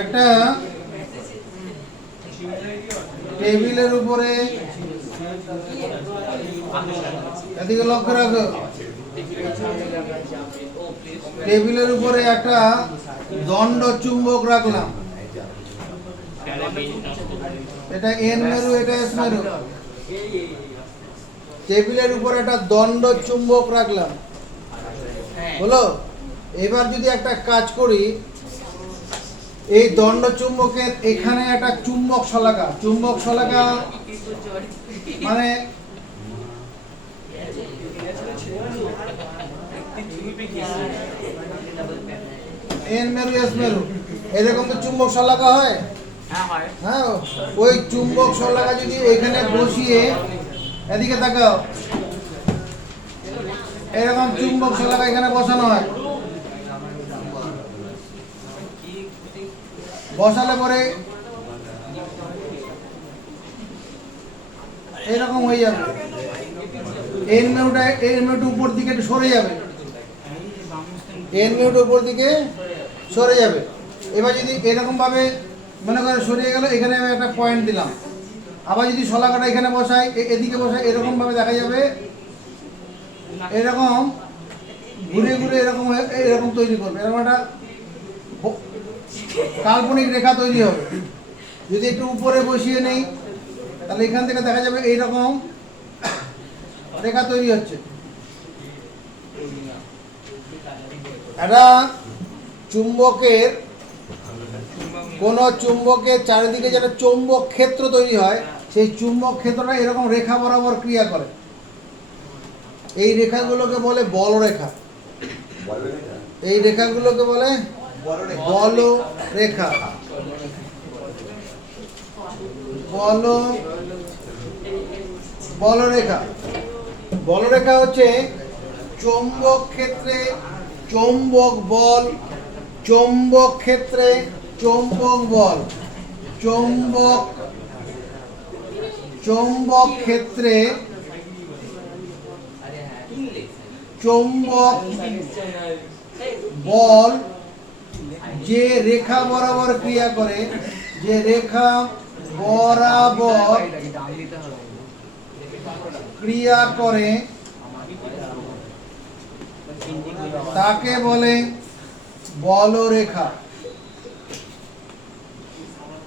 একটা টেবিলের উপরে এদিকে লক্ষ্য রাখো, টেবিলের উপরে একটা দণ্ড চুম্বক রাখলাম, এটা এন মেরু, এটা এস মেরু। টেবিলের উপরে একটা দণ্ড চুম্বক রাখলাম, হলো। এবার যদি একটা কাজ করি, এই দণ্ড চুম্বকের এখানে একটা চুম্বক শলাকা, চুম্বক শলাকা মানে এন মেরু এস মেরু, এরকম তো চুম্বক শলাকা হয়। হ্যাঁ, ওই চুম্বক শলাকা যদি এখানে বসিয়ে, এদিকে তাকাও, এরকম চুম্বক শলাকা এখানে বসানো হয়, বসালে পরে এরকম হয়ে যাবে, এন মেরুটা উপর দিকে একটু সরে যাবে, এন মেরুটা উপর দিকে সরে যাবে। এবার যদি এরকম ভাবে মনে করে সরিয়ে গেল, এখানে আমি একটা পয়েন্ট দিলাম, আবার যদি শলাকাটা এখানে বসাই, এদিকে বসাই, এরকম ভাবে দেখা যাবে, এরকম ঘুরে ঘুরে এরকম এরকম তৈরি করবে, এরকম একটা কাল্পনিক রেখা তৈরি হবে। যদি একটু উপরে বসিয়ে নেই, তাহলে এখান থেকে দেখা যাবে এইরকম রেখা তৈরি হচ্ছে। একটা চুম্বকের, কোন চুম্বকের চারিদিকে যেটা চৌম্বক ক্ষেত্র তৈরি হয়, সেই চুম্বক ক্ষেত্রটা এরকম রেখা বরাবর ক্রিয়া করে। এই রেখাগুলোকে বলে বলরেখা, এই রেখাগুলোকে বলে বলরেখা। বলরেখা, বলরেখা হচ্ছে চৌম্বক ক্ষেত্রে চৌম্বক বল, চৌম্বক ক্ষেত্রে চৌম্বক বল, চৌম্বক ক্ষেত্রে চৌম্বক বল যে রেখা বরাবর ক্রিয়া করে, যে রেখা বরাবর ক্রিয়া করে তাকে বলে বলরেখা।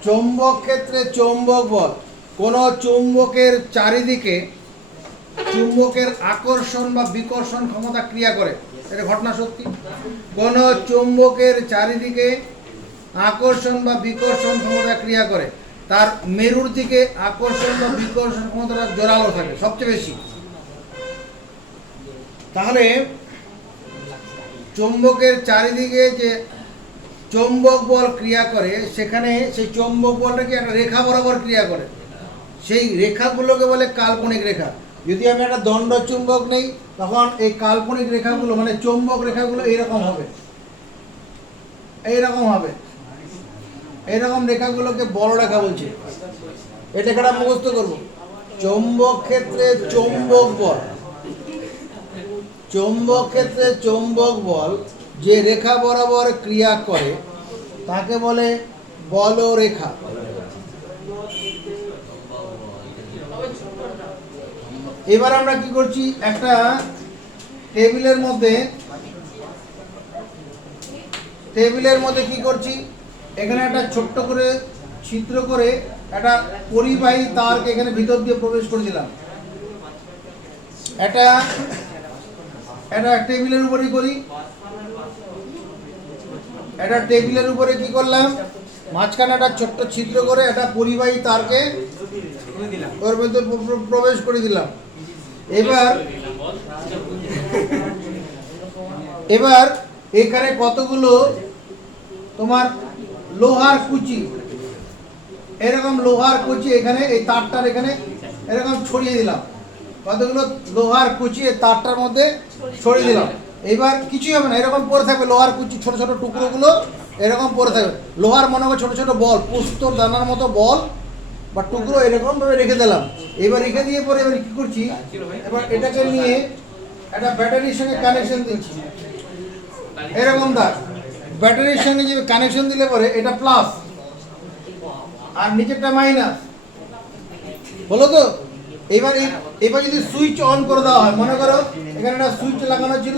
চৌম্বক ক্ষেত্রে চৌম্বক বল, কোন চুম্বকের চারিদিকে চুম্বকের আকর্ষণ বা বিকর্ষণ ক্ষমতা ক্রিয়া করে, এটা ঘটনা সত্যি। কোন চুম্বকের চারিদিকে আকর্ষণ বা বিকর্ষণ ক্ষমতা ক্রিয়া করে, তার মেরুর দিকে আকর্ষণ বা বিকর্ষণ ক্ষমতাটা জোরালো থাকে সবচেয়ে বেশি। তাহলে চুম্বকের চারিদিকে যে চৌম্বক বল ক্রিয়া করে, সেখানে সেই চৌম্বক বলটাকে একটা রেখা বরাবর ক্রিয়া করে, সেই রেখাগুলোকে বলে কাল্পনিক রেখা। যদি আমি একটা দণ্ড চুম্বক নেই, তখন এই কাল্পনিক রেখাগুলো মানে চৌম্বক রেখাগুলো এইরকম হবে, এইরকম হবে, এইরকম রেখাগুলোকে বলরেখা বলছে। এই রেখাটা মুখস্থ করবো, চৌম্বক ক্ষেত্রে চৌম্বক বল, চৌম্বক ক্ষেত্রে চৌম্বক বল যে রেখা বরাবর ক্রিয়া করে তাকে বলে বলরেখা। এবার আমরা কি করছি, একটা টেবিলের মধ্যে কি করছি, এখানে একটা ছোট্ট করে ছিদ্র করে একটা পরিবাহী তারকে এখানে ভিতর দিয়ে প্রবেশ করে দিলাম। এটা টেবিলের উপরে করি, এটা টেবিলের উপরে কি করলাম, মাঝখানে একটা ছোট্ট ছিদ্র করে একটা পরিবাহী তারকে ওর ভিতর প্রবেশ করে দিলাম। এবার এখানে কতগুলো তোমার লোহার কুচি, এরকম লোহার কুচি এখানে এই তারটার এখানে এরকম ছড়িয়ে দিলাম, কতগুলো লোহার কুচি এই তারটার মধ্যে ছড়িয়ে দিলাম। এবার কিছুই হবে না, এরকম পড়ে থাকবে লোহার কুচি, ছোট ছোট টুকরোগুলো এরকম পড়ে থাকবে। লোহার মনে হয় ছোট ছোট বল, পুস্তর দানার মতো বল বা টুকরো এরকম ভাবে রেখে দিলাম। এবার রেখে দিয়ে পরে এবার কি করছি, এবার এটাকে নিয়ে একটা ব্যাটারির সঙ্গে কানেকশন দিচ্ছি, এরকম তার ব্যাটারির সঙ্গে যে কানেকশন দিলে পরে এটা প্লাস আর নিচেরটা মাইনাস, বলো তো। এবার যদি সুইচ অন করে দেওয়া হয়, মনে করো এখানে একটা সুইচ লাগানো ছিল,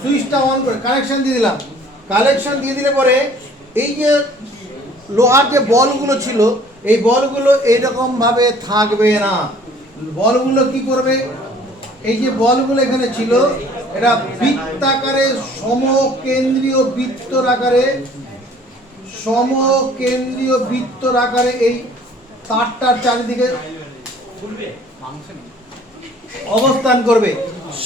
সুইচটা অন করে কানেকশন দিয়ে দিলাম, কানেকশন দিয়ে দিলে পরে এই যে লোহার যে বলগুলো ছিল এই বলগুলো এইরকম ভাবে থাকবে না। বলগুলো কি করবে, এই যে বলগুলো এখানে ছিল এটা বৃত্তাকারে সমকেন্দ্রীয় বৃত্তর আকারে এই তারটার চারিদিকে অবস্থান করবে।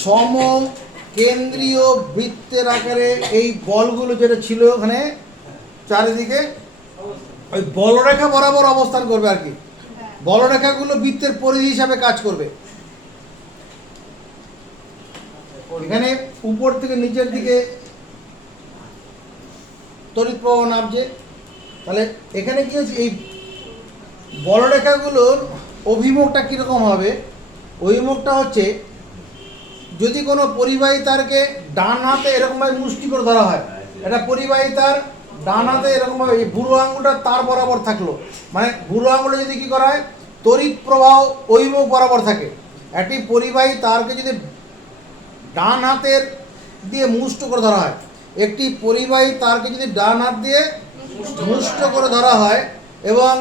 সমকেন্দ্রীয় বৃত্তের আকারে এই বলগুলো যেটা ছিল ওখানে চারিদিকে ওই বলরেখা বরাবর অবস্থান করবে আর কি। বলরেখাগুলো বৃত্তের পরিধি হিসাবে কাজ করবে। এখানে উপর থেকে নিচের দিকে তড়িৎ প্রবাহ নামছে, তাহলে এখানে কি হচ্ছে, এই বলরেখাগুলোর অভিমুখটা কীরকম হবে, অভিমুখটা হচ্ছে যদি কোনো পরিবাহী তারকে ডান হাতে এরকমভাবে মুষ্টি করে ধরা হয়, এটা পরিবাহী তার ডান হাতে এরকমভাবে এই বুড়ো আঙুলটা তার বরাবর থাকলো, মানে বুড়ো আঙুলে যদি কী করা হয় তড়িৎ প্রবাহ অভিমুখ বরাবর থাকে। একটি পরিবাহী তারকে যদি ডান হাতের দিয়ে মুষ্ট করে ধরা হয়, একটি পরিবাহী তারকে যদি ডান হাত দিয়ে মুষ্ট করে ধরা হয় এবং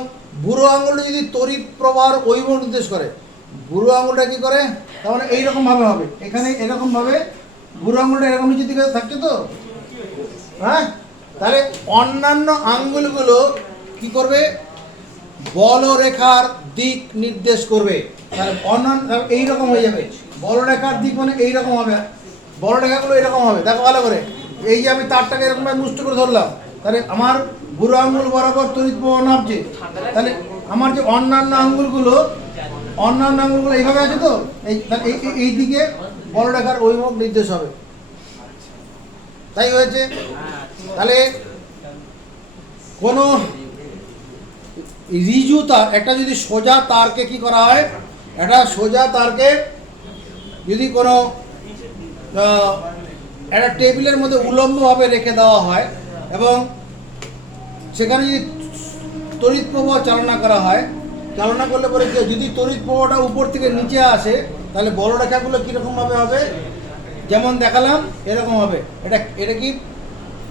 বুড়ো আঙুলটা যদি তড়িৎ প্রবাহের অভিমুখ নির্দেশ করে, বুড়ো আঙুলটা কী করে, তার মানে এইরকমভাবে হবে, এখানে এরকমভাবে বুড়ো আঙুলটা এরকম নিচের দিকে থাকছে তো, হ্যাঁ। তাহলে অন্যান্য আঙ্গুলগুলো কি করবে, বলরেখার দিক নির্দেশ করবে। তাহলে অন্যান্য এইরকম হয়ে যাবে, বলরেখার দিক মানে এইরকম হবে, বলরেখাগুলো এরকম হবে। দেখো ভালো করে, এই যে আমি তারটাকে এরকমভাবে মুষ্ট করে ধরলাম, তাহলে আমার বুড়ো আঙ্গুল বরাবর তড়িৎ প্রবাহ নামছে, তাহলে আমার যে অন্যান্য আঙ্গুলগুলো এইভাবে আছে তো, এই দিকে বলরেখার অভিমুখ নির্দেশ হবে, তাই হয়েছে। তাহলে কোনো রিজু তার, একটা যদি সোজা তারকে কি করা হয়, একটা সোজা তারকে যদি কোনো একটা টেবিলের মধ্যে উলম্বভাবে রেখে দেওয়া হয় এবং সেখানে যদি তড়িৎ প্রবাহ চালনা করা হয়, চালনা করলে পরে যদি তড়িৎ প্রবাহটা উপর থেকে নিচে আসে তাহলে বলরেখাগুলো কীরকমভাবে হবে, যেমন দেখালাম এরকম হবে। এটা কি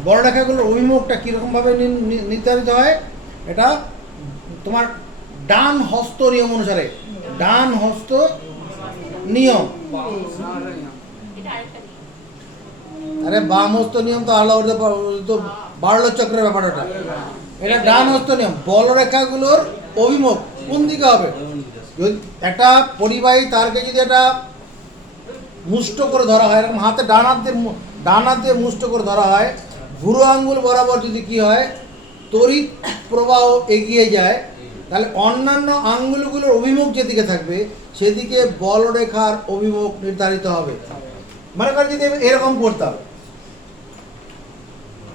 বলরেখাগুলোর অভিমুখটা কীরকমভাবে নির্ধারিত হয়, এটা তোমার ডান হস্ত নিয়ম অনুসারে, ডান হস্ত নিয়ম, আরে বাম হস্ত নিয়ম তো আলাদা, তো বারলো চক্রের ব্যাপারটা, এটা ডান হস্ত নিয়ম। বলরেখাগুলোর অভিমুখ কোন দিকে হবে, যদি একটা পরিবাহী তারকে যদি এটা মুষ্ট করে ধরা হয়, এরকম হাতে ডান হাত দিয়ে মুষ্ট করে ধরা হয়, বুড়ো আঙ্গুল বরাবর যদি কি হয় তড়িৎ প্রবাহ এগিয়ে যায়, তাহলে অন্যান্য আঙ্গুলগুলোর অভিমুখ যেদিকে থাকবে সেদিকে বলরেখার অভিমুখ নির্ধারিত হবে। মনে করেন যদি এরকম করতাম,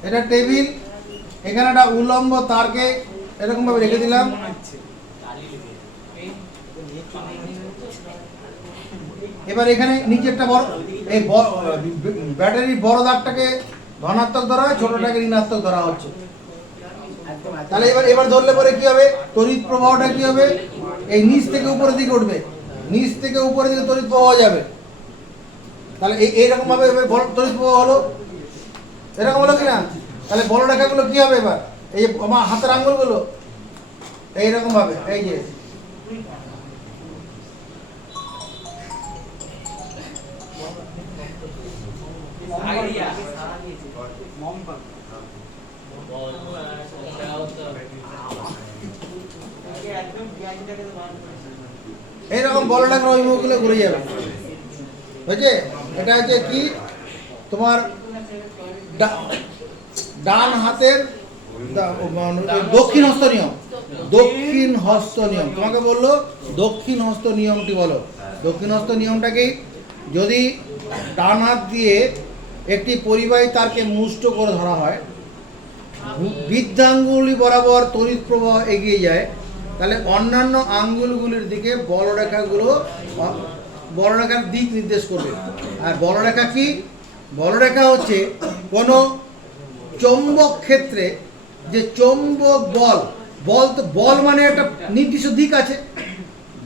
এটা টেবিল, এখানে একটা উলম্ব তারকে এরকমভাবে রেখে দিলাম, এবার এখানে নিচেরটা বড়, এই ব্যাটারির বড় দাগটাকে ধনাত্মক ধরা হয়, ছোটটাকে ঋণাত্মক ধরা হচ্ছে। তাহলে এবার ধরলে পরে কি হবে, তড়িৎ প্রবাহটা কি হবে, এই নিচ থেকে উপরের দিকে উঠবে, নিচ থেকে উপরের দিকে তড়িৎ প্রবাহ যাবে। তাহলে এইরকম ভাবে তড়িৎ প্রবাহ হলো, এরকম হলো কিনা। তাহলে বলরেখাগুলো কি হবে, এবার এই আমার হাতের আঙ্গুলগুলো এইরকম ভাবে, এই যে এইরকম বলরেখার অভিমুখগুলো ঘুরে যাবে, বুঝছে। এটা হচ্ছে কি তোমার ডান হাতের দক্ষিণ হস্ত নিয়ম, দক্ষিণ হস্ত নিয়ম তোমাকে বললো, দক্ষিণ হস্ত নিয়মটি বলো। দক্ষিণ হস্ত নিয়মটা কি, যদি ডান হাত দিয়ে একটি পরিবাহী তারকে মুষ্ট করে ধরা হয়, বৃদ্ধাঙ্গুলি বরাবর তড়িৎ প্রবাহ এগিয়ে যায়, তাহলে অন্যান্য আঙ্গুলগুলির দিকে বলরেখার দিক নির্দেশ করবে। আর বলরেখা কি, বলরেখা হচ্ছে কোনো চৌম্বক ক্ষেত্রে যে চৌম্বক বল, বল তো বল মানে একটা নির্দিষ্ট দিক আছে,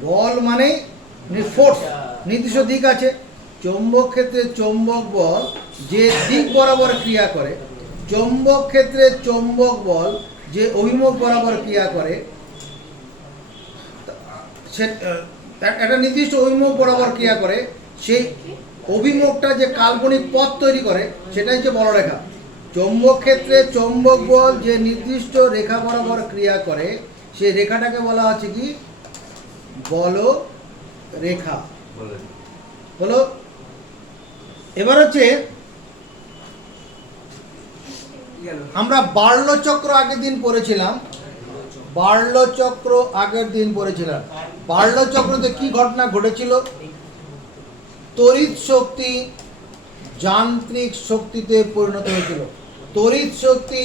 বল মানে ফোর্স, নির্দিষ্ট দিক আছে। চৌম্বক ক্ষেত্রে চৌম্বক বল যে দিক বরাবর ক্রিয়া করে, চৌম্বক ক্ষেত্রে চৌম্বক বল যে অভিমুখ বরাবর ক্রিয়া করে, সে একটা নির্দিষ্ট অভিমুখ বরাবর ক্রিয়া করে, সেই অভিমুখটা যে কাল্পনিক পথ তৈরি করে সেটাই হচ্ছে বলরেখা। চৌম্বক ক্ষেত্রে চৌম্বক বল যে নির্দিষ্ট রেখা বরাবর ক্রিয়া করে সেই রেখাটাকে বলা হচ্ছে কি বলরেখা। হলো। এবার হচ্ছে আমরা বার্লচক্র আগের দিন পড়েছিলাম, বার্লচক্র আগের দিন পড়েছিলাম। বার্লচক্রতে কি ঘটনা ঘটেছিল? তড়িৎ শক্তি যান্ত্রিক শক্তিতে পরিণত হয়েছিল। তড়িৎ শক্তি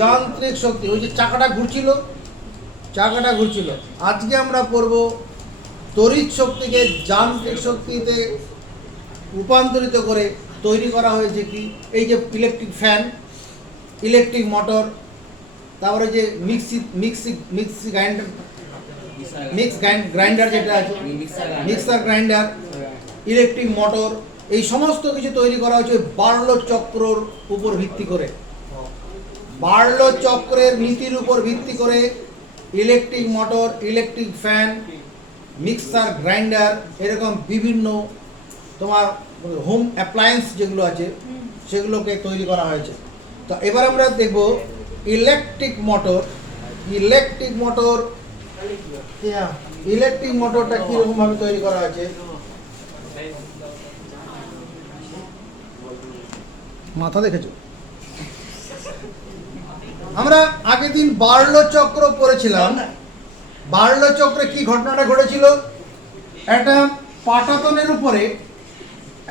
যান্ত্রিক শক্তি, ওই যে চাকাটা ঘুরছিল, চাকাটা ঘুরছিল। আজকে আমরা পড়ব তড়িৎ শক্তিকে যান্ত্রিক শক্তিতে রূপান্তরিত করে তৈরি করা হয়েছে কি, এই যে ইলেকট্রিক ফ্যান, ইলেকট্রিক মোটর, তারপরে যে মিক্সি গ্রাইন্ডার যেটা আছে, মিক্সার গ্রাইন্ডার, ইলেকট্রিক মোটর, এই সমস্ত কিছু তৈরি করা হয়েছে বার্লচক্রর উপর ভিত্তি করে। বার্লচক্রের নীতির উপর ভিত্তি করে electric motor, electric fan, mixer grinder, এরকম বিভিন্ন তোমার হোম অ্যাপ্লায়েন্স যেগুলো আছে সেগুলোকে তৈরি করা হয়েছে। তো এবার আমরা দেখব electric motor. Electric motor, electric মোটরটা কীরকম ভাবে তৈরি করা হয়েছে। মাথা দেখেছো? আমরা আগের দিন বার্লচক্র পড়েছিলাম। বার্লচক্রে কি ঘটনাটা ঘটেছিল? একটা পাটাতনের উপরে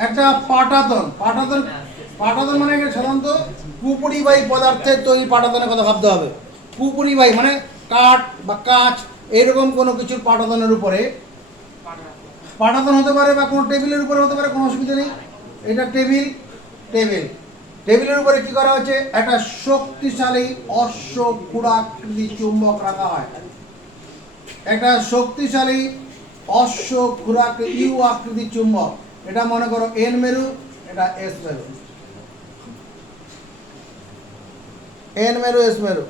একটা পাটাতন মানে সাধারণত কুপরিবাহী পদার্থের তৈরি পাটাতনের কথা ভাবতে হবে। কুপরিবাহী মানে কাঠ বা কাঁচ এরকম কোনো কিছুর পাটাতনের উপরে, পাটাতন হতে পারে বা কোনো টেবিলের উপরে হতে পারে, কোনো অসুবিধা নেই। এটা টেবিলের উপরে কি করা হচ্ছে? একটা শক্তিশালী অশ্বক্ষুরাকৃতি চুম্বক রাখা হয়। একটা শক্তিশালী অশ্বক্ষুরাকৃতি ইউ আকৃতি চুম্বক, এটা মনে করো এন মেরু, এটা এস মেরু, এন মেরু এস মেরু।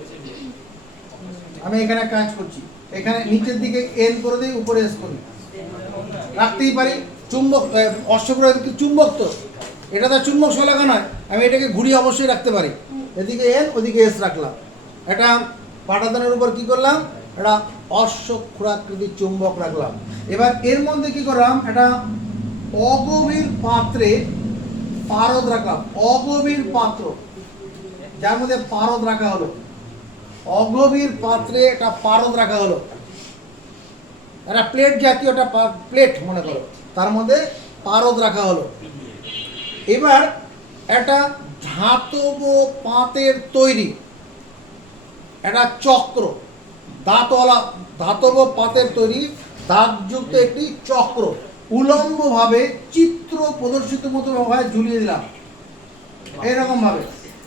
আমি এখানে কাজ করছি, এখানে নিচের দিকে এন করে দিই, উপরে এস করি, রাখতেই পারি। চুম্বক অশ্বক্ষুরাকৃতি চুম্বক, তো এটা তো চুম্বক শলাকা নয়, আমি এটাকে ঘুরিয়ে অবশ্যই রাখতে পারি। এদিকে এন, ওদিকে এস রাখলাম। এটা পাটাতনের উপর কি করলাম? এটা অশ্বক্ষুরাকৃতির চুম্বক রাখলাম। এবার এর মধ্যে কি করলাম? এটা অগভীর পাত্রে পারদ রাখলাম। অগভীর পাত্র যার মধ্যে পারদ রাখা হলো, অগভীর পাত্রে একটা পারদ রাখা হলো। একটা প্লেট জাতীয় একটা প্লেট মনে করো, তার মধ্যে পারদ রাখা হলো। এবার একটা ধাতব পাতের তৈরি একটা চক্র, দাঁতওয়ালা ধাতব পাতের তৈরি দাঁতযুক্ত একটি চক্র উলম্বভাবে চিত্র প্রদর্শিত মতো ভাবে ঝুলিয়ে দিলাম। এরকম ভাবে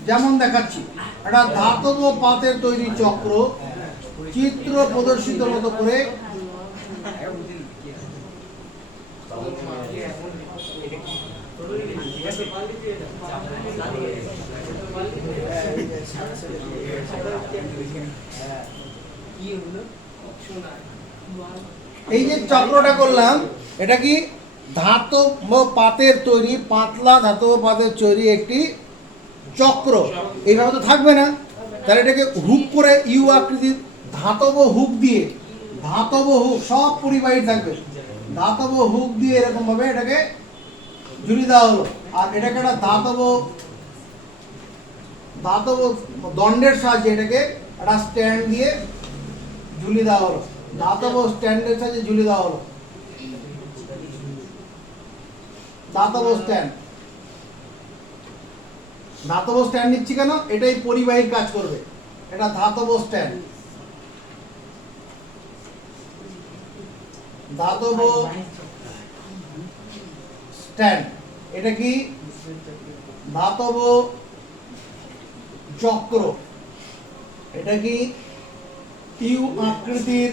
যেমন দেখাচ্ছি, একটা ধাতব পাতের তৈরি চক্র চিত্র প্রদর্শিত মতো করে এই যে চক্রটা করলাম, এটা কি ধাতব পাতের তৈরি, পাতলা ধাতব পাতের তৈরি একটি চক্র। এইভাবে তো থাকবে না, তাহলে এটাকে হুক করে ইউ আকৃতির ধাতব হুক দিয়ে, ধাতব হুক সব পরিবাহী থাকবে, ধাতব হুক দিয়ে এরকম ভাবে এটাকে ঝুলিয়ে দেওয়া হলো। আর এটাকে একটা ধাতব দণ্ডের সাহায্যে এটাকে একটা স্ট্যান্ড দিয়ে ঝুলিয়ে দেওয়া হলো, ধাতব স্ট্যান্ডের সাহায্যে ঝুলিয়ে দেওয়া হলো। ধাতব স্ট্যান্ড, ধাতব স্ট্যান্ড নিচ্ছি কেন? এটাই পরিবাহীর কাজ করবে। এটা ধাতব স্ট্যান্ড, ধাতব স্ট্যান্ড। এটা কি ধাতব চক্র। এটা কি ইউ আকৃতির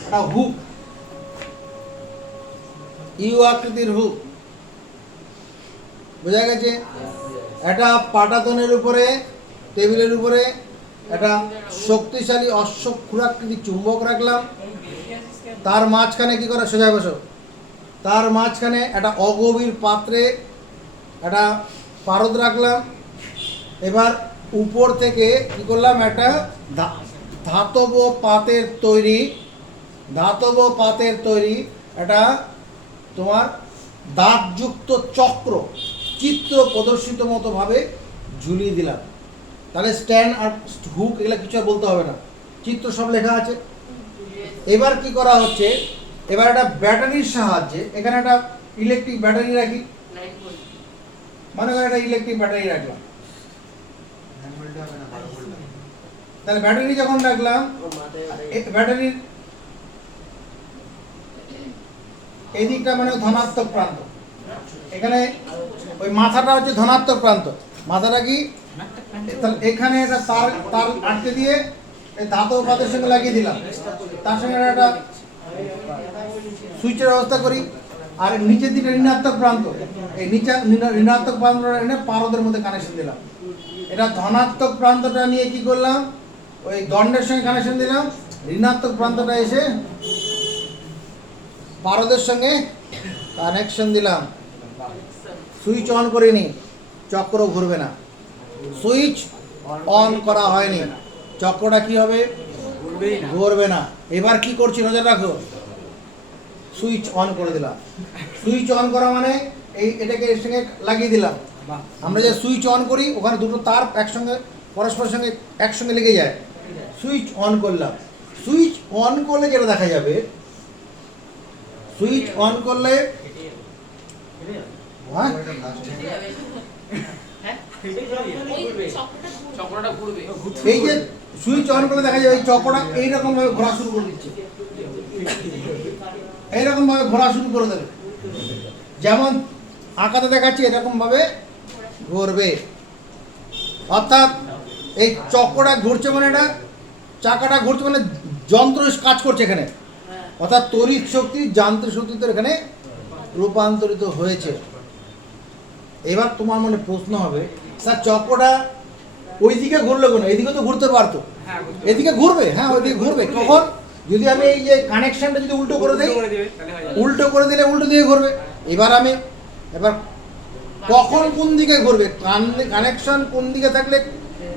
একটা হুক, ইউ আকৃতির হুক, বোঝা গেছে? একটা পাটাতনের উপরে, টেবিলের উপরে একটা শক্তিশালী অশ্বক্ষুরাকৃতি চুম্বক রাখলাম, তার মাঝখানে কি করে, সোজা বসো, তার মাঝখানে একটা অগভীর পাত্রে একটা পারদ রাখলাম। এবার উপর থেকে কি করলাম, একটা ধাতব পাতের তৈরি, ধাতব পাতের তৈরি একটা তোমার দাগযুক্ত চক্র চিত্র প্রদর্শিত মতো ভাবে ঝুলিয়ে দিলাম। তাহলে স্ট্যান্ড আর হুক এগুলো কিছু আর বলতে হবে না, চিত্র সব লেখা আছে। এবার কি করা হচ্ছে, এবার একটা ব্যাটারির সাহায্যে এখানে একটা ইলেকট্রিক ব্যাটারি রাখি, মনে করি একটা ইলেকট্রিক ব্যাটারি রাখলাম। তাহলে ব্যাটারি যখন রাখলাম, ব্যাটারির এই দিকটা মানে ধনাত্মক প্রান্ত, এখানে ওই মাথাটা হচ্ছে ধনাত্মক প্রান্ত। মাথাটা কি, এখানে একটা তার তার আটকে দিয়ে এই ধাতব পাতের সঙ্গে লাগিয়ে দিলাম, তার সঙ্গে একটা সুইচের ব্যবস্থা করি। আর নিচের দিকে ঋণাত্মক প্রান্ত, এই নিচে ঋণাত্মক প্রান্তটা এনে পারদের মধ্যে কানেকশন দিলাম। এটা ধনাত্মক প্রান্তটা নিয়ে কি করলাম, ওই দণ্ডের সঙ্গে কানেকশন দিলাম, ঋণাত্মক প্রান্তটা এসে পারদের সঙ্গে কানেকশন দিলাম। সুইচ অন করিনি, চক্র ঘুরবে না। সুইচ অন করা হয়নি, চক্রটা কি হবে, ঘুরবে না। এবার কি করছি নজর রাখো, সুইচ অন করে দিলাম। সুইচ অন করা মানে এই এটাকে এর সঙ্গে লাগিয়ে দিলাম। আমরা যে সুইচ অন করি ওখানে দুটো তার একসঙ্গে পরস্পরের সঙ্গে একসঙ্গে লেগে যায়। সুইচ অন করলাম, সুইচ অন করলে যেটা দেখা যাবে, সুইচ অন করলে এই যে সুইচ অন করলে দেখা যাবে এই চক্রটা এইরকম ভাবে ঘোরা শুরু করে দিচ্ছে, এইরকম ভাবে ঘোরা শুরু করে দেবে, যেমন আঁকাতে দেখাচ্ছে এরকম ভাবে ঘুরবে। অর্থাৎ এই চক্রটা ঘুরছে মানে এটা চাকাটা ঘুরছে মানে যন্ত্র কাজ করছে এখানে, অর্থাৎ তড়িৎ শক্তি যান্ত্রিক শক্তিতে এখানে রূপান্তরিত হয়েছে। এবার তোমার মনে প্রশ্ন হবে, স্যার চক্রটা ওইদিকে ঘুরলো কেন, এইদিকে তো ঘুরতে পারতো, এদিকে ঘুরবে, হ্যাঁ ওইদিকে ঘুরবে। কখন, যদি আমি এই যে কানেকশনটা যদি উল্টো করে দিই, উল্টো করে দিলে উল্টো দিকে ঘুরবে। এবার কখন কোন দিকে ঘুরবে, কানেকশন কোন দিকে থাকলে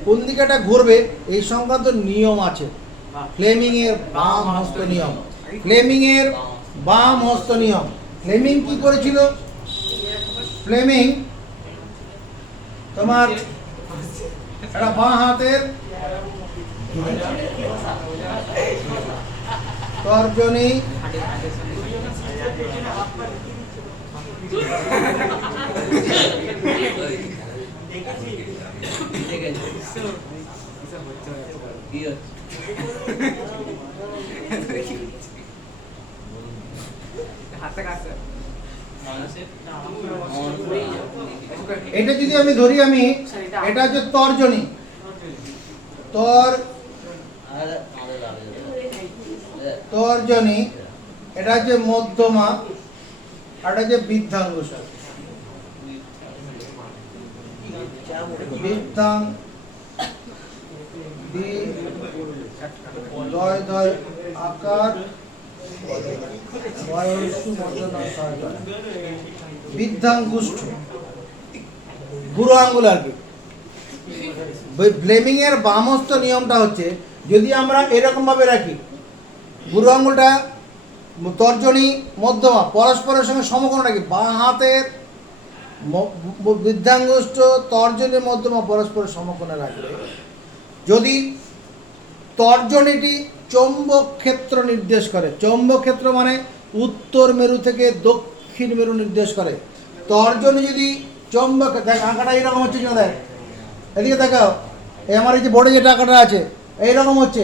কোন দিকেটা ঘুরবে এই সংক্রান্ত নিয়ম আছে। ফ্লেমিং এর বাম হস্ত নিয়ম, ফ্লেমিং এর বাম হস্ত নিয়ম। ফ্লেমিং কি করেছিল, ফ্লেমিং তোমার একটা বাঁ হাতের তর্জনী এটা যদি আমি ধরি, আমি এটা হচ্ছে তর্জনী, তর্জনী, এটা হচ্ছে মধ্যমা, আর এটা হচ্ছে বৃদ্ধাঙ্গুষ। বৃদ্ধাং দয় দয় আকার বৃদ্ধাঙ্গুষ্ঠ, বুড়ো আঙ্গুল আর কি। ফ্লেমিং এর বামস্ত নিয়মটা হচ্ছে, যদি আমরা এরকম ভাবে রাখি, বুড়ো আঙ্গুলটা তর্জনী মধ্যমা পরস্পরের সঙ্গে সমকোণ রাখি, বাঁ হাতের বৃদ্ধাঙ্গুষ্ঠ তর্জনী মধ্যমা পরস্পরের সমকোণে রাখলে, যদি তর্জনীটি চৌম্বক ক্ষেত্র নির্দেশ করে, চৌম্বক ক্ষেত্র মানে উত্তর মেরু থেকে দক্ষিণ মেরু নির্দেশ করে, তর্জনী যদি চৌম্বক, দেখ আঁকাটা এইরকম হচ্ছে, দেখ এদিকে দেখাও, এই আমার এই যে বোর্ডে যে আঁকাটা আছে এইরকম হচ্ছে,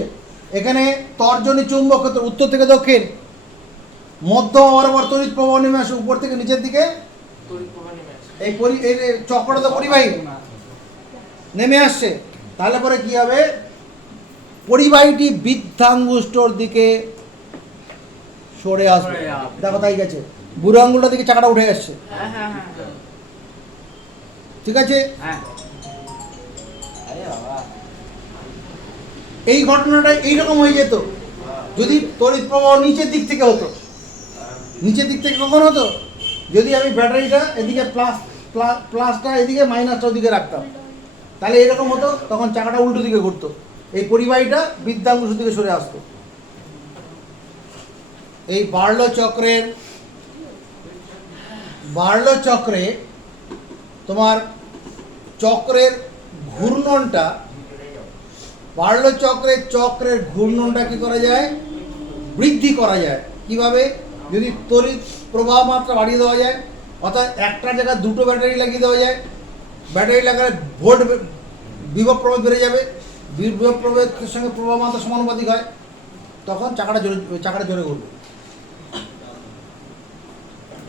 এখানে তর্জনী চৌম্বক ক্ষেত্র উত্তর থেকে দক্ষিণ, মধ্য বরাবর তড়িৎ প্রবাহ নেমে আসে উপর থেকে নিচের দিকে, এই চক্রটা তো পরিবাহী, নেমে আসছে, তাহলে পরে কি হবে, পরিবাহীটি বৃদ্ধাঙ্গুষ্ঠর দিকে সরে আসবে। দেখো তাই গেছে, বুড়ো আঙ্গুলটার দিকে চাকাটা উঠে আসছে, ঠিক আছে। এই ঘটনাটা এইরকম হয়ে যেত যদি তড়িৎ প্রবাহ নিচের দিক থেকে হতো। নিচের দিক থেকে কখন হতো, যদি আমি ব্যাটারিটা এদিকে প্লাসটা এদিকে মাইনাসটা ওদিকে রাখতাম, তাহলে এরকম হতো, তখন চাকাটা উল্টো দিকে ঘুরতো, এই পরিবাহীটা বৃদ্ধাঙ্গুষ্ঠ দিকে সরে আসতো। এই বার্লো চক্রে তোমার চক্রের ঘূর্ণনটা, বার্লো চক্রের ঘূর্ণনটা কি করা যায়, বৃদ্ধি করা যায়। কিভাবে, যদি তড়িৎ প্রবাহ মাত্রা বাড়িয়ে দেওয়া যায়, অর্থাৎ একটা জায়গায় দুটো ব্যাটারি লাগিয়ে দেওয়া যায়, ব্যাটারি লাগালে ভোল্ট বিভব প্রভেদ বেড়ে যাবে, বিভব প্রভেদের সঙ্গে প্রবাহ মাত্রা সমানুপাতিক হয়, তখন চাকাটা জোরে ঘুরবে।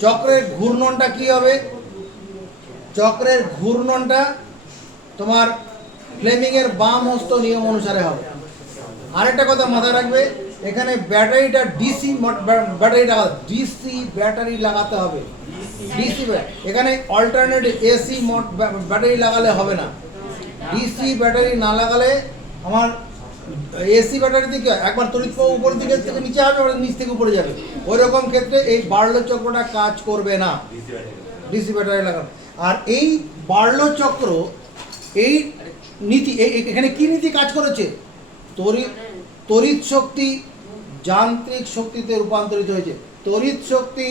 চক্রের ঘূর্ণনটা কি হবে, চক্রের ঘূর্ণনটা তোমার ফ্লেমিংয়ের বাম হস্ত নিয়ম অনুসারে হবে। আরেকটা কথা মাথায় রাখবে, এখানে ব্যাটারিটা ডিসি ব্যাটারি লাগাতে হবে। এখানে অল্টারনেট এসি ব্যাটারি লাগালে হবে না। ডিসি ব্যাটারি না লাগালে, আমার এসি ব্যাটারি থেকে একবার তড়িৎ প্রবাহ উপরের দিকে থেকে নিচে হবে, আবার নিচ থেকে উপরে যাবে, ওই রকম ক্ষেত্রে এই বার্লো চক্রটা কাজ করবে না, ডিসি ব্যাটারি লাগানো। আর এই বার্লো চক্র, এই নীতি, এখানে কি নীতি কাজ করেছে, তড়িৎ শক্তি যান্ত্রিক শক্তিতে রূপান্তরিত হয়েছে। তড়িৎ শক্তি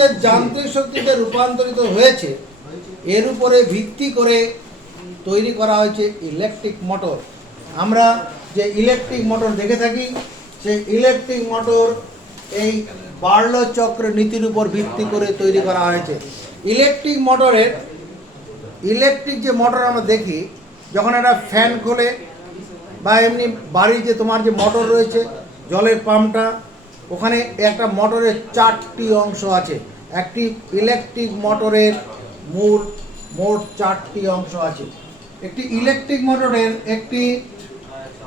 যে যান্ত্রিক শক্তিতে রূপান্তরিত হয়েছে, এর উপরে ভিত্তি করে তৈরি করা হয়েছে ইলেকট্রিক মোটর। আমরা যে ইলেকট্রিক মোটর দেখে থাকি, সেই ইলেকট্রিক মোটর এই বার্লো চক্রের নীতির উপর ভিত্তি করে তৈরি করা হয়েছে। ইলেকট্রিক যে মোটর আমরা দেখি, যখন একটা ফ্যান খোলে বা এমনি বাড়ির যে তোমার যে মোটর রয়েছে, জলের পাম্পটা, ওখানে একটা মোটরের 4টি অংশ আছে। একটি ইলেকট্রিক মোটরের মোট 4টি অংশ আছে। একটি ইলেকট্রিক মোটরের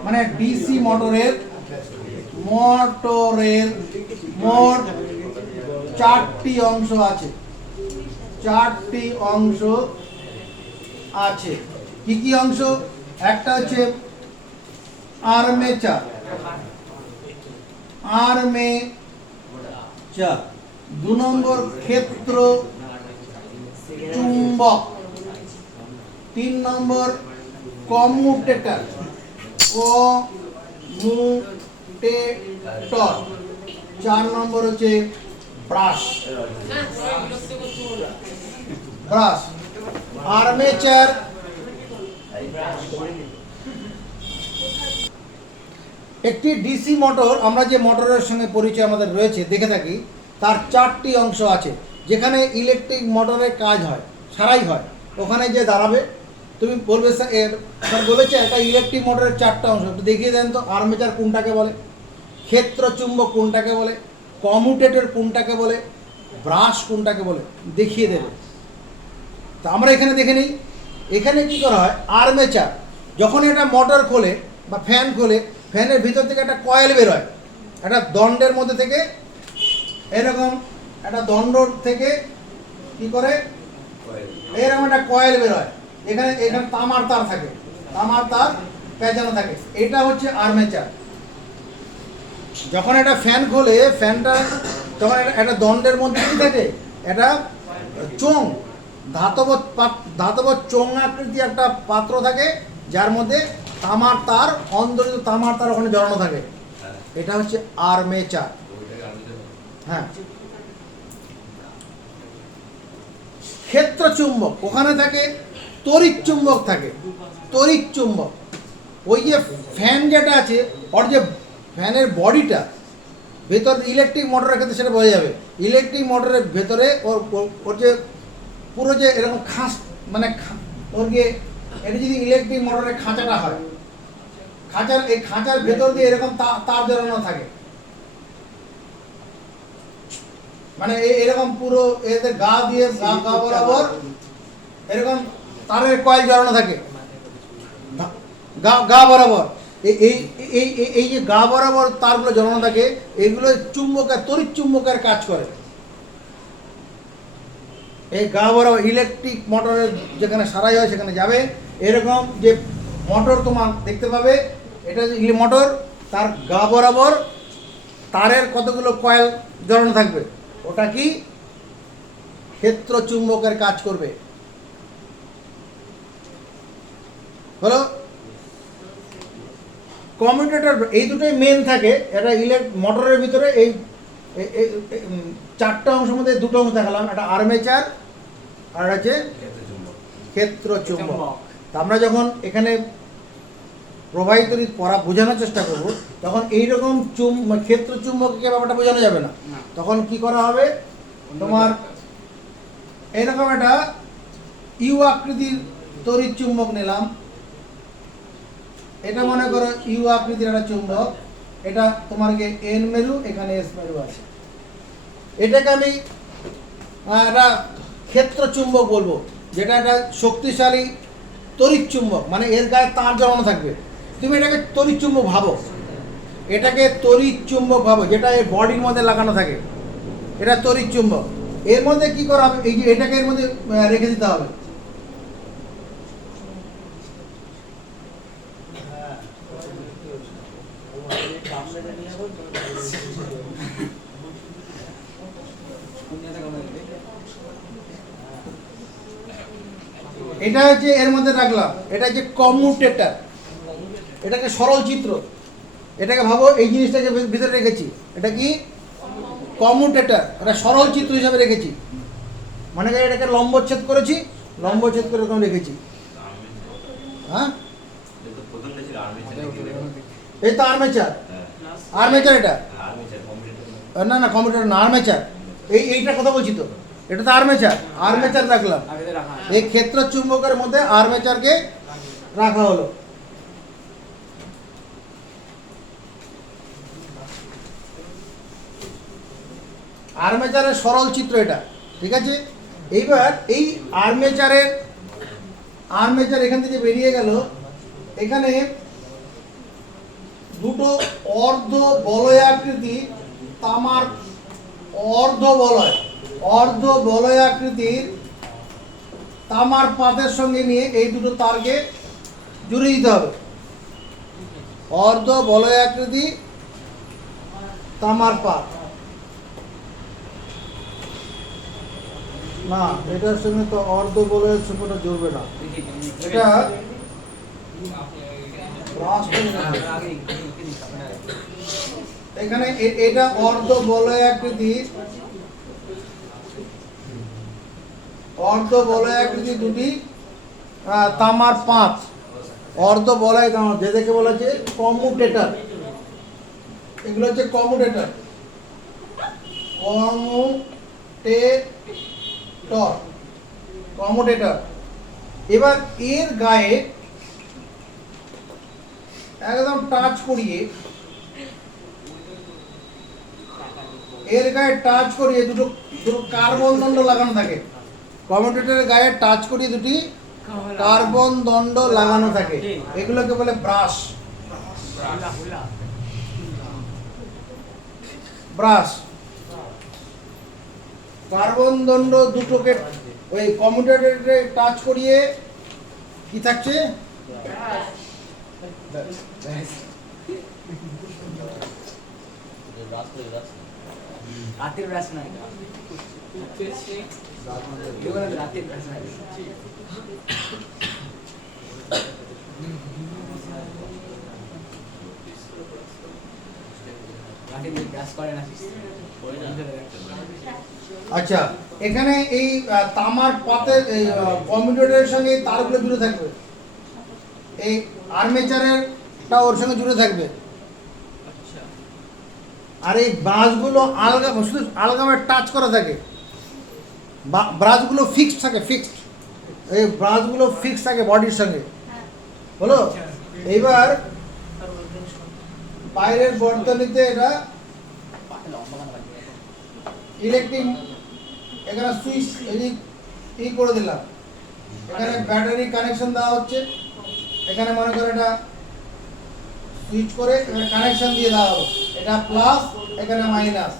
মানে ডিসি মোটরের মোট 4টি অংশ আছে। 4টি অংশ আছে। কি কি অংশ? একটা হচ্ছে আর্মেচার, 2 নম্বর ক্ষেত্র চুম্বক, 3 নম্বর কমিউটেটর, 4 নম্বর হচ্ছে ব্রাশ। আর্মেচার, একটি ডিসি মোটর, আমরা যে মোটরের সঙ্গে পরিচয় আমাদের রয়েছে দেখে থাকি, তার 4টি অংশ আছে। যেখানে ইলেকট্রিক মোটরের কাজ হয়, সারাই হয়, ওখানে যে দাঁড়াবে, তুমি বলবে স্যার বলেছে একটা ইলেকট্রিক মোটরের 4টা অংশ, একটু দেখিয়ে দেন তো। আর্মেচার কোনটাকে বলে, ক্ষেত্র চুম্বক কোনটাকে বলে, কমিউটেটর কোনটাকে বলে, ব্রাশ কোনটাকে বলে, দেখিয়ে দেবে। তা আমরা এখানে দেখে নিই। এখানে কি করা হয়, আর্মেচার যখন এটা মোটর খোলে বা ফ্যান খোলে, ফ্যানের ভিতর থেকে একটা কয়েল বের হয়, একটা দণ্ডের মধ্যে থেকে, এরকম একটা দণ্ড থেকে কি করে এরকম একটা কয়েল বের হয়। এখানে তামার তার থাকে, তামার তার পেঁচানো থাকে, এটা হচ্ছে আর্মেচার। যখন একটা ফ্যান খোলে, ফ্যানটা তখন একটা দণ্ডের মধ্যে কি থাকে, একটা চোঙ, ধাতব চোঙ আকৃতি একটা পাত্র থাকে, যার মধ্যে তামার তার, অন্তরিত তামার তার ওখানে জড়ানো থাকে, এটা হচ্ছে আর্মেচার। হ্যাঁ, ক্ষেত্র চুম্বক, ওখানে থাকে তড়িৎ চুম্বক থাকে। তড়িৎ চুম্বক ওই যে ফ্যান যেটা আছে, ওর যে ফ্যানের বডিটা ভেতর, ইলেকট্রিক মোটরের ক্ষেত্রে সেটা বোঝা যাবে। ইলেকট্রিক মোটরের ভেতরে ওর যে পুরো যে এরকম মানে ওর গিয়ে, এটা যদি ইলেকট্রিক মোটরের খাঁচাটা হয়, এই খাঁচার ভেতর দিয়ে এরকম তার জড়ানো থাকে, মানে এরকম পুরো এদের গা দিয়ে গা বরাবর এরকম তারের কয়েল জড়ানো থাকে গা গা বরাবর। এই এই এই এই- এই যে গা বরাবর তারগুলো জড়ানো থাকে, এগুলো চুম্বকের তড়িৎ চুম্বকের কাজ করে। এই গা বরাবর ইলেকট্রিক মোটরের যেখানে সারাই হয় সেখানে যাবে। এরকম যে মোটর তোমার দেখতে পাবে, এটা যে মোটর, তার গা বরাবর তারের কতগুলো কয়েল জড়ানো থাকবে, ওটা কি ক্ষেত্র চুম্বকের কাজ করবে। হলো কমিউটেটর, এই দুটোই মেন থাকে। এটা মোটরের ভিতরে এই চারটা অংশের মধ্যে দুটো অংশ দেখালাম, একটা আর্মেচার আর আছে ক্ষেত্র চুম্বক। তা আমরা যখন এখানে প্রবাহিত তড়িৎ পড়া বোঝানোর চেষ্টা করব, তখন এইরকম ক্ষেত্র চুম্বককে ব্যাপারটা বোঝানো যাবে না। তখন কি করা হবে, তোমার এরকম একটা ইউ আকৃতির তড়িৎ চুম্বক নিলাম। এটা মনে করো ইউ আকৃতির একটা চুম্বক, এটা তোমার এন মেরু, এখানে এস মেরু আছে। এটাকে আমি একটা ক্ষেত্র চুম্বক বলবো, যেটা একটা শক্তিশালী তড়িৎ চুম্বক, মানে এর গায়ে তার জড়ানো থাকবে। তুমি এটাকে তড়িৎ চুম্বক ভাবো, এটাকে তড়িৎ চুম্বক ভাবো, যেটা এর বডির মধ্যে লাগানো থাকে, এটা তড়িৎ চুম্বক। এর মধ্যে কি করা হবে, এই যে এটাকে এর মধ্যে রেখে দিতে হবে। এটা হচ্ছে এর মধ্যে রাখলাম, এটা হচ্ছে কমিউটেটর, এটাকে সরল চিত্র, এটাকে ভাবো এই জিনিসটাকে ভিতরে রেখেছি, এটা কি কমিউটেটর, এটা সরল চিত্র হিসাবে রেখেছি। মানে এটাকে লম্বচ্ছেদ করেছি, লম্বচ্ছেদ করে এরকম রেখেছি। হ্যাঁ, এই তো আর্মেচার, আর্মেচার এটা না না কমিউটেটর না, আর্মেচার। এইটার কথা বলছি তো, এটা তো আর্মেচার, আর্মেচার রাখলাম। এই ক্ষেত্র চুম্বকের মধ্যে আর্মেচারকে রাখা হলো। আর্মেচারের সরল চিত্র এটা, ঠিক আছে। এইবার এই আর্মেচার এখান থেকে বেরিয়ে গেল, এখানে দুটো অর্ধ বলয়াকৃতি তামার অর্ধ বলয়াকৃতির তামার পাতের সঙ্গে নিয়ে এই দুটো তারকে জুড়ে দিতে হবে। অর্ধ বলয়াকৃতি তামার পাত, না এটার সঙ্গে তো অর্ধ বলয়ের সঙ্গে জুড়বে না, এটা এখানে এটা অর্ধ বলয়াকৃতি দুটি তামার পাঁচ, অর্ধ বলয় তামার, যেটাকে বলা হচ্ছে কমিউটেটর। এগুলো হচ্ছে কমিউটেটর, কমিউটেটর। এবার এর গায়ে একদম টাচ করিয়ে, দুটো কার্বন দণ্ড লাগানো থাকে। কমিউটেটরের গায়ে টাচ করিয়ে দুটি কার্বন দণ্ড লাগানো থাকে, এগুলোকে বলে ব্রাশ। কার্বন দণ্ড দুটোকে ওই কমিউটেটরে টাচ করিয়ে কি থাকছে, রাতের ব্রাশ না, রাতের ব্রাশ না। আচ্ছা, এখানে এই তামার পাতের এই কমিউটেটরের সঙ্গে তারগুলো জুড়ে থাকবে, এই আর্মেচারেরটা ওর সঙ্গে জুড়ে থাকবে। আর এই ব্রাশগুলো আলগা, শুধু আলগাভাবে টাচ করা থাকে, ব্রাশগুলো ফিক্সড থাকে, এই ব্রাশগুলো ফিক্সড থাকে বডির সঙ্গে, হলো। এইবার বাইরের বর্তনীতে এটা ইলেকট্রিক, এখানে সুইচ এই করে দিলাম, এখানে ব্যাটারি কানেকশন দেওয়া হচ্ছে, এখানে মনে করো এটা সুইচ করে এখানে কানেকশন দিয়ে দেওয়া হলো, এটা প্লাস এখানে মাইনাস।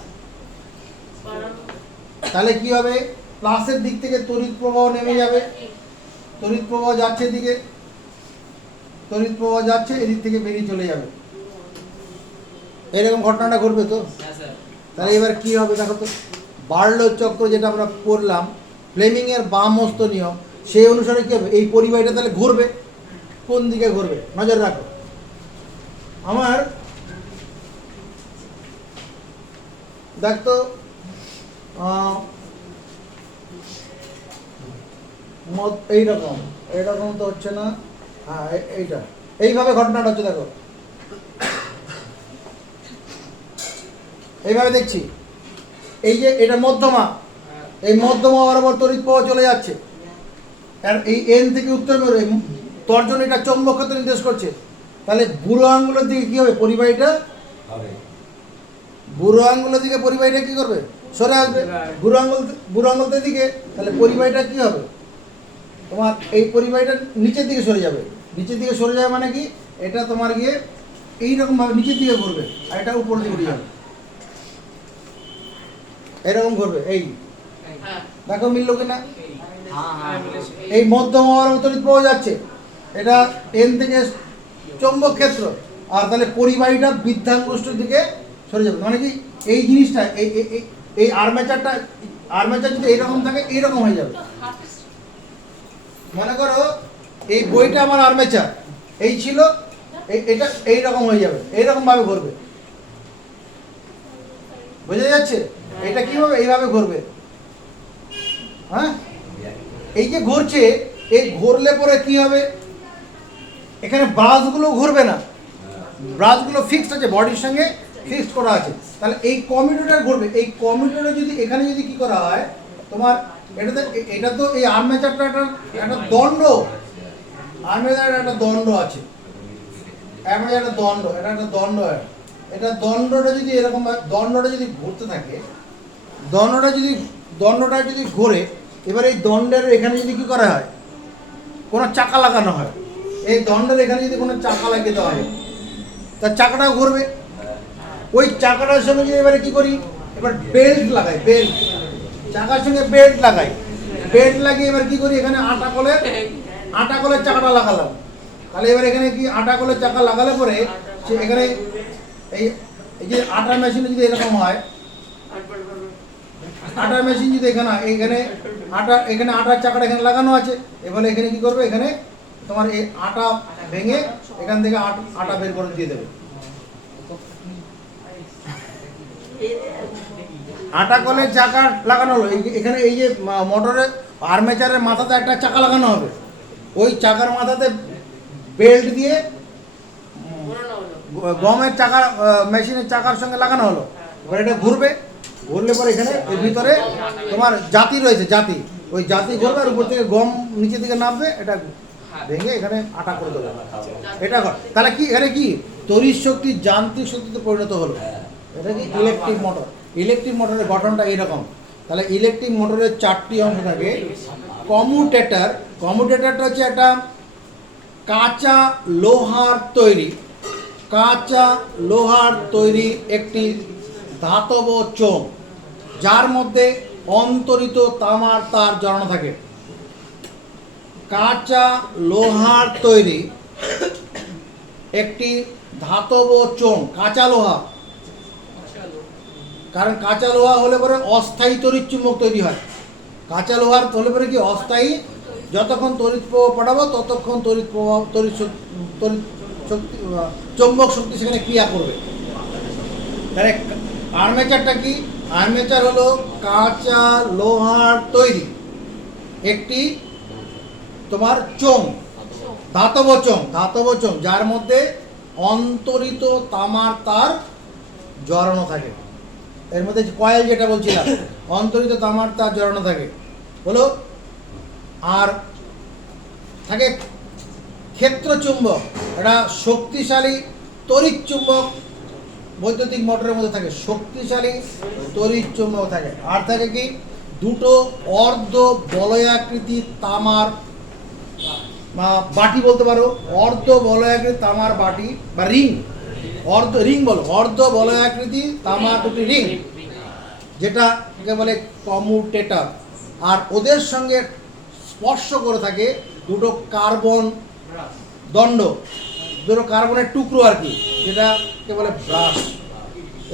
তাহলে কি হবে, প্লাসের দিক থেকে তড়িৎ প্রবাহ নেমে যাবে, তড়িৎ প্রবাহ যাচ্ছে এদিকে, তড়িৎ প্রবাহ যাচ্ছে এদিক থেকে বেরিয়ে চলে যাবে। এরকম ঘটনাটা ঘটবে তো। হ্যাঁ স্যার। তাহলে এবার কি হবে দেখো তো, বার্লোর চক্র যেটা আমরা পড়লাম, ফ্লেমিং এর বামহস্ত নিয়ম, সেই অনুসারে কি হবে, এই পরিবাহীটা তাহলে ঘুরবে, কোন দিকে ঘুরবে নজর রাখো। আমার দেখতো এইরকম এইরকম তো হচ্ছে না, হ্যাঁ এইটা এইভাবে ঘটনাটা হচ্ছে দেখো, এইভাবে দেখছি, এই যে এটা মধ্যমা, এই মধ্যমা বরাবর তড়িৎ প্রবাহ চলে যাচ্ছে, আর এই এন থেকে উত্তর মেরু তর্জন এটা চৌম্বক ক্ষেত্র নির্দেশ করছে। তাহলে বুড়ো আঙ্গুলের দিকে কি হবে, পরিবাহীটা বুড়ো আঙ্গুলের দিকে পরিবাহীটা কি করবে, সরে আসবে বুড়ো আঙ্গুলদের দিকে। তাহলে পরিবাহীটা কি হবে তোমার, এই পরিবাহীটা নিচের দিকে সরে যাবে, নিচের দিকে সরে যাবে মানে কি, এটা তোমার গিয়ে এইরকম ভাবে নিচের দিকে ঘুরবে, আর এটা উপরের দিকে উঠে যাবে, এরকম করবে। এই দেখো মিললো কিনা, হ্যাঁ হ্যাঁ এই মধ্যম হওয়ার তড়িৎ প্রবাহ যাচ্ছে, এটা এন থেকে চৌম্বক ক্ষেত্র, আর তাহলে পরিবাহীটা বৃদ্ধাঙ্গুষ্ঠের দিকে সরে যাবে, মানে কি এই জিনিসটা এই এই আর্মেচারটা, আর্মেচার যদি এইরকম থাকে এইরকম হয়ে যাবে। মনে করো এই বইটা আমার আর্মেচার এই ছিল, এটা এইরকম হয়ে যাবে, এইরকম ভাবে ঘুরবে, বোঝা যাচ্ছে? এটা কিভাবে এইভাবে ঘুরবে, হ্যাঁ এই যে ঘুরছে, এই ঘুরলে পরে কি হবে, এখানে ব্রাশগুলো ঘুরবে না, ব্রাশগুলো ফিক্সড আছে, বডির সঙ্গে ফিক্সড করা আছে। তাহলে এই কমিউটেটর ঘুরবে, এই কমিউটেটর যদি এখানে যদি কি করা হয় তোমার, এটা তো এই আর্মেচারটা একটা দণ্ড, আর্মেচারের একটা দণ্ড আছে, আর্মেচার একটা দণ্ড, এটা একটা দণ্ড, এটা দণ্ডটা যদি এরকম দণ্ডটা যদি ঘুরতে থাকে, দণ্ডটা যদি ঘোরে, এবার এই দণ্ডের এখানে যদি কি করা হয়, কোনো চাকা লাগানো হয়, এই দণ্ডের এখানে যদি কোনো চাকা লাগিয়ে দেওয়া হয়, তার চাকাটাও ঘুরবে। ওই চাকাটার সঙ্গে যদি এবারে কি করি, এবার বেল্ট লাগাই, বেল্ট চাকার সঙ্গে বেল্ট লাগাই, বেল্ট লাগিয়ে এবার কি করি, এখানে আটা কলের চাকাটা লাগালাম। তাহলে এবার এখানে কি আটা কলের চাকা লাগালে পরে সে এখানে এই যে আটার মেশিনে যদি এরকম হয়, আটার মেশিন যদি এখানে আটার চাকাটা এখানে লাগানো আছে, এবারে এখানে কি করবে, এখানে তোমার এই আটা ভেঙে এখান থেকে আটা বের করে দিয়ে দেবে। আটা কলের চাকা লাগানো হলো, এখানে এই যে মোটরের আর্মেচারের মাথাতে একটা চাকা লাগানো হবে, ওই চাকার মাথাতে বেল্ট দিয়ে গমের চাকা মেশিনের চাকার সঙ্গে লাগানো হলো, এবার এটা ঘুরবে, ঘুরলে পরে এখানে এর ভিতরে তোমার জাতি রয়েছে, জাতি, ওই জাতি ঘুরবে, আর উপর থেকে গম নিচের দিকে নামবে, এটা ভেঙে এখানে আটা করে দেবে। এটা তাহলে কি, এখানে কি তড়িৎ শক্তি যান্ত্রিক শক্তিতে পরিণত হলো, এটা কি ইলেকট্রিক মোটর। ইলেকট্রিক মোটরের গঠনটা এইরকম। তাহলে ইলেকট্রিক মোটরের চারটি অংশ থাকে। কমিউটেটর, কমিউটেটরটা হচ্ছে একটা কাঁচা লোহার তৈরি, কাঁচা লোহার তৈরি একটি ধাতব চোঙ, যার মধ্যে অন্তরিত তামার তার জড়ানো থাকে। কাঁচা লোহার তৈরি একটি ধাতব চোঙ, কাঁচা লোহা, কারণ কাঁচা লোহা হলে পরে অস্থায়ী তড়িৎ চুম্বক তৈরি হয়। কাঁচা লোহার হলে পরে কি অস্থায়ী, যতক্ষণ তড়িৎ প্রবাহ পাঠাবো ততক্ষণ তড়িৎ প্রবাহ তড়িৎ শক্তি চৌম্বক শক্তি সেখানে ক্রিয়া করবে। তাহলে আর্মেচারটা কি, আর্মেচার হলো কাঁচা লোহার তৈরি একটি তোমার চোঙ, ধাতব চোঙ, ধাতব চোঙ, যার মধ্যে অন্তরিত তামার তার জড়ানো থাকে। এর মধ্যে কয়েল যেটা বলছিলাম, অন্তরিত তামার তার জড়ানো থাকে হলো, আর থাকে ক্ষেত্র চুম্বক, এটা শক্তিশালী তড়িৎ চুম্বক, বৈদ্যুতিক মোটরের মধ্যে থাকে শক্তিশালী তড়িৎ চুম্বক থাকে। আর থাকে কি দুটো অর্ধ বলয়াকৃতি তামার বাটি বলতে পারো, অর্ধ বলয়াকৃতি তামার বাটি বা রিং, রিং বলো, অর্ধ বলয়াকৃতি তামার দুটি রিং, যেটা বলে কমিউটেটর। আর ওদের সঙ্গে স্পর্শ করে থাকে দুটো কার্বন দণ্ড, দুটো কার্বনের টুকরো আর কি, যেটাকে বলে ব্রাশ।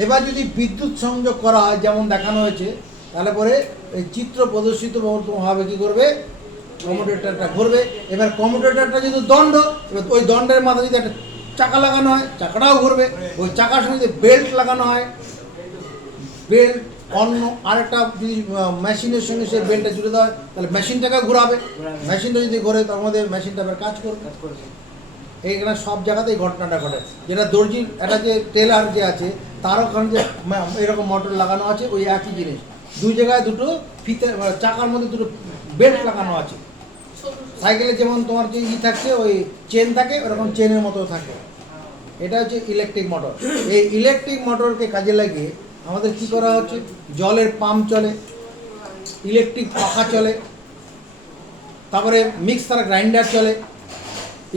এবার যদি বিদ্যুৎ সংযোগ করা হয় যেমন দেখানো হয়েছে, তাহলে পরে এই চিত্র প্রদর্শিত হবে কী করবে, কমিউটেটরটা ঘুরবে। এবার কমিউটেটরটা যদি দণ্ড, এবার ওই দণ্ডের মাথায় যদি একটা চাকা লাগানো হয়, চাকাটাও ঘুরবে। ওই চাকার সঙ্গে যদি বেল্ট লাগানো হয়, বেল্ট অন্য আরেকটা যদি মেশিনের সঙ্গে সেই বেল্টটা জুড়ে দেওয়া হয়, তাহলে মেশিনটাকে ঘোরাবে। মেশিনটা যদি ঘোরে তার মধ্যে মেশিনটা আবার কাজ করবে। এইখানে সব জায়গাতেই ঘটনাটা ঘটে। যেটা দর্জির একটা যে টেলার যে আছে, তারও ওখানে যে এরকম মোটর লাগানো আছে, ওই একই জিনিস। দুই জায়গায় দুটো ফিতে, চাকার মধ্যে দুটো বেল্ট লাগানো আছে। সাইকেলে যেমন তোমার যে থাকছে, ওই চেন থাকে, ওরকম চেনের মতো থাকে। এটা হচ্ছে ইলেকট্রিক মোটর। এই ইলেকট্রিক মোটরকে কাজে লাগিয়ে আমাদের কি করা হচ্ছে, জলের পাম্প চলে, ইলেকট্রিক পাখা চলে, তারপরে মিক্সার গ্রাইন্ডার চলে,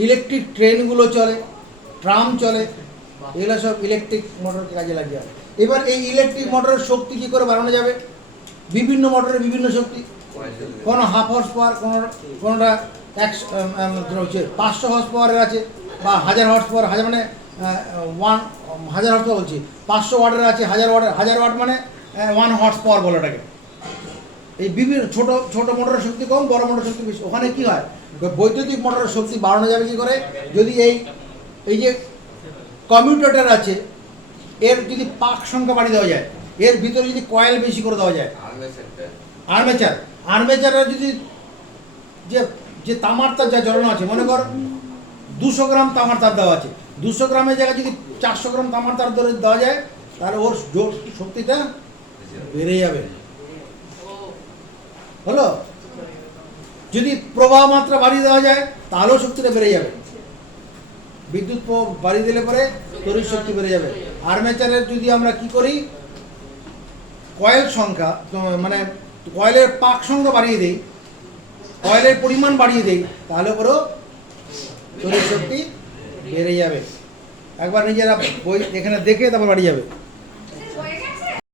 ইলেকট্রিক ট্রেনগুলো চলে, ট্রাম চলে, এগুলো সব ইলেকট্রিক মোটরকে কাজে লাগিয়ে হয়। এবার এই ইলেকট্রিক মোটরের শক্তি কী করে বাড়ানো যাবে? বিভিন্ন মোটরের বিভিন্ন শক্তি, কোনো হাফ হর্স পাওয়ার, কোনোটা 500 হর্স পাওয়ারের আছে, বা 1000 হর্স পাওয়ার, হাজার মানে 1000 হর্স পাওয়ার বলছি, 500 ওয়াটের আছে, 1000 ওয়াটের, 1000 ওয়াট মানে 1 হর্স পাওয়ার বলে ওটাকে। এই বিভিন্ন ছোট ছোট মোটরের শক্তি কম, বড় মোটরের শক্তি বেশি। ওখানে কি হয়, বৈদ্যুতিক মোটরের শক্তি বাড়ানো যাবে কি করে? যদি এই যে কমিউটেটর আছে, এর যদি পাক সংখ্যা বাড়িয়ে দেওয়া যায়, এর ভিতরে যদি কয়েল বেশি করে দেওয়া যায়, আর্মেচারের যদি যে তামার তার যা জড়ানো আছে, মনে কর 200 গ্রাম তামার তার দেওয়া আছে, 200 গ্রামের জায়গায় যদি 400 গ্রাম তামার তার ধরে দেওয়া যায়, তাহলে ওর শক্তিটা বেড়ে যাবে। হলো, যদি প্রবাহ মাত্রা বাড়িয়ে দেওয়া যায়, তাহলেও শক্তিটা বেড়ে যাবে। বিদ্যুৎ বাড়িয়ে দিলে পরে তড়িৎ শক্তি বেড়ে যাবে। আর্মেচারের যদি আমরা কি করি, কয়েল সংখ্যা মানে কয়েলের পাক সংখ্যা বাড়িয়ে দেই, কয়েলের পরিমাণ বাড়িয়ে দেই, তাহলে পরেও তড়িৎ শক্তি বেড়ে যাবে। একবার নিজেরা বই এখানে দেখে তারপর বাড়িয়ে যাবে।